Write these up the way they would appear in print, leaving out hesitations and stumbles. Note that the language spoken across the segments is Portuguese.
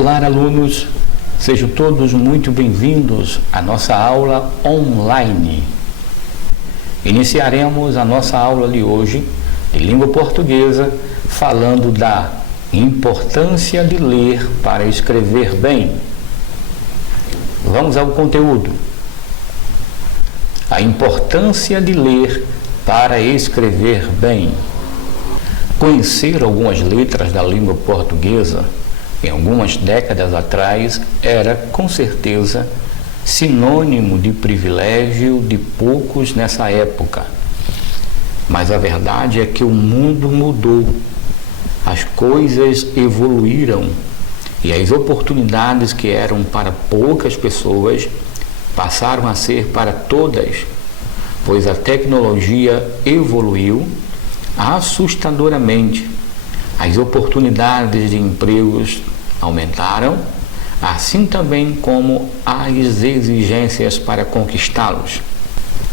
Olá, alunos! Sejam todos muito bem-vindos à nossa aula online. Iniciaremos a nossa aula de hoje de língua portuguesa falando da importância de ler para escrever bem. Vamos ao conteúdo. A importância de ler para escrever bem. Conhecer algumas letras da língua portuguesa em algumas décadas atrás era, com certeza, sinônimo de privilégio de poucos nessa época. Mas a verdade é que o mundo mudou, as coisas evoluíram e as oportunidades que eram para poucas pessoas passaram a ser para todas, pois a tecnologia evoluiu assustadoramente. As oportunidades de empregos aumentaram, assim também como as exigências para conquistá-los.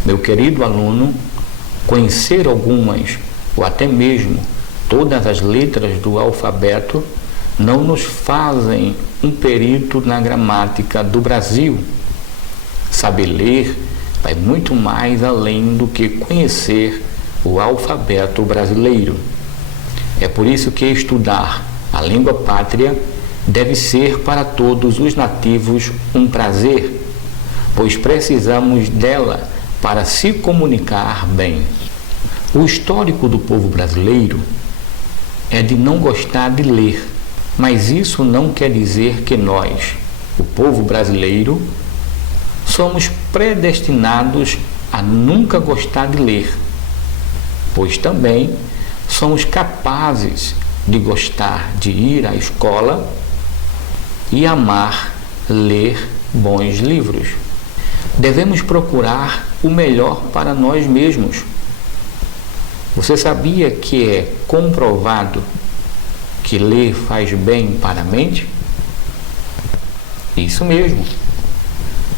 Meu querido aluno, conhecer algumas ou até mesmo todas as letras do alfabeto não nos fazem um perito na gramática do Brasil. Saber ler vai muito mais além do que conhecer o alfabeto brasileiro. É por isso que estudar a língua pátria deve ser para todos os nativos um prazer, pois precisamos dela para se comunicar bem. O histórico do povo brasileiro é de não gostar de ler, mas isso não quer dizer que nós, o povo brasileiro, somos predestinados a nunca gostar de ler, pois também somos capazes de gostar de ir à escola e amar ler bons livros. Devemos procurar o melhor para nós mesmos. Você sabia que é comprovado que ler faz bem para a mente? Isso mesmo.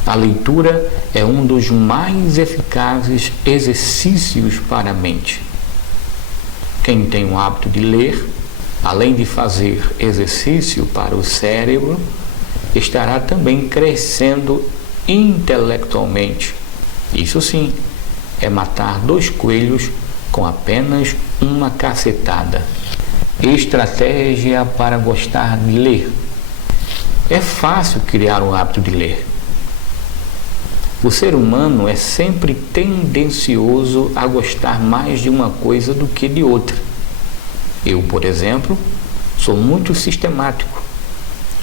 A leitura é um dos mais eficazes exercícios para a mente. Quem tem o hábito de ler, além de fazer exercício para o cérebro, estará também crescendo intelectualmente. Isso sim, é matar 2 coelhos com apenas uma cacetada. Estratégia para gostar de ler. É fácil criar um hábito de ler. O ser humano é sempre tendencioso a gostar mais de uma coisa do que de outra. Eu, por exemplo, sou muito sistemático.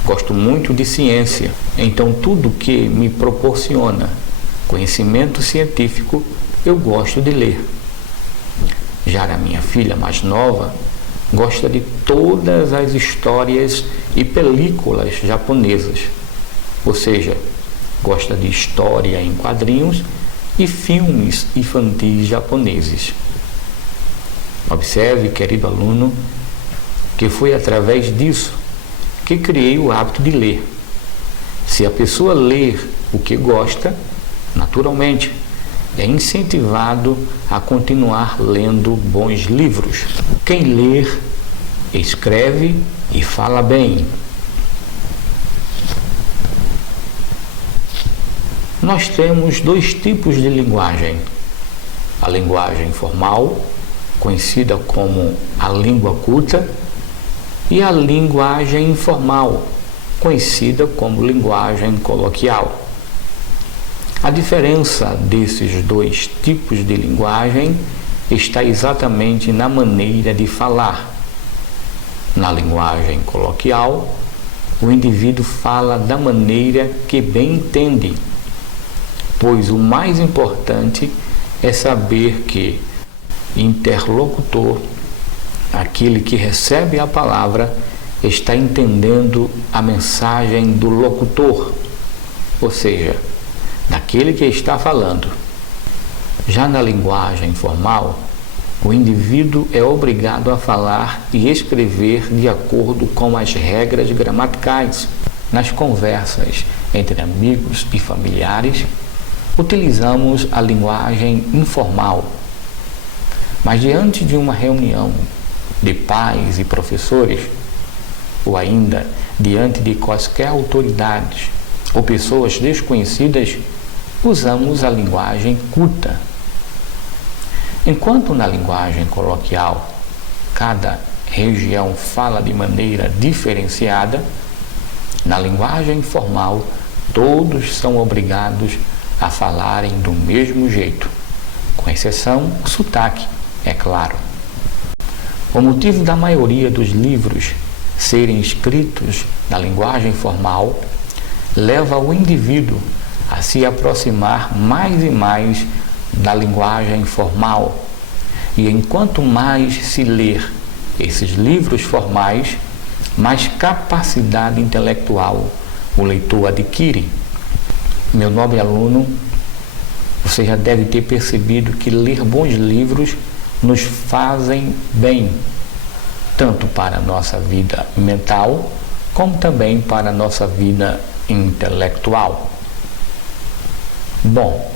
Gosto muito de ciência. Então, tudo que me proporciona conhecimento científico, eu gosto de ler. Já a minha filha mais nova gosta de todas as histórias e películas japonesas. Ou seja, gosta de história em quadrinhos e filmes infantis japoneses. Observe, querido aluno, que foi através disso que criei o hábito de ler. Se a pessoa ler o que gosta, naturalmente, é incentivado a continuar lendo bons livros. Quem ler, escreve e fala bem. Nós temos 2 tipos de linguagem. A linguagem formal, conhecida como a língua culta, e a linguagem informal, conhecida como linguagem coloquial. A diferença desses 2 tipos de linguagem está exatamente na maneira de falar. Na linguagem coloquial, o indivíduo fala da maneira que bem entende, pois o mais importante é saber que interlocutor, aquele que recebe a palavra, está entendendo a mensagem do locutor, ou seja, daquele que está falando. Já na linguagem formal, o indivíduo é obrigado a falar e escrever de acordo com as regras gramaticais. Nas conversas entre amigos e familiares, utilizamos a linguagem informal. Mas diante de uma reunião de pais e professores, ou ainda diante de quaisquer autoridades ou pessoas desconhecidas, usamos a linguagem culta. Enquanto na linguagem coloquial cada região fala de maneira diferenciada, na linguagem formal todos são obrigados a falarem do mesmo jeito, com exceção do sotaque, é claro. O motivo da maioria dos livros serem escritos na linguagem formal leva o indivíduo a se aproximar mais e mais da linguagem formal. E enquanto mais se ler esses livros formais, mais capacidade intelectual o leitor adquire. Meu nobre aluno, você já deve ter percebido que ler bons livros nos fazem bem, tanto para a nossa vida mental, como também para a nossa vida intelectual. Bom,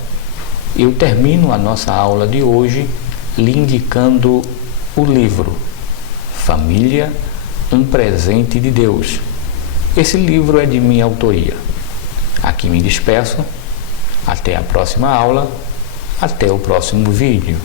eu termino a nossa aula de hoje lhe indicando o livro Família, um presente de Deus. Esse livro é de minha autoria. Aqui me despeço. Até a próxima aula. Até o próximo vídeo.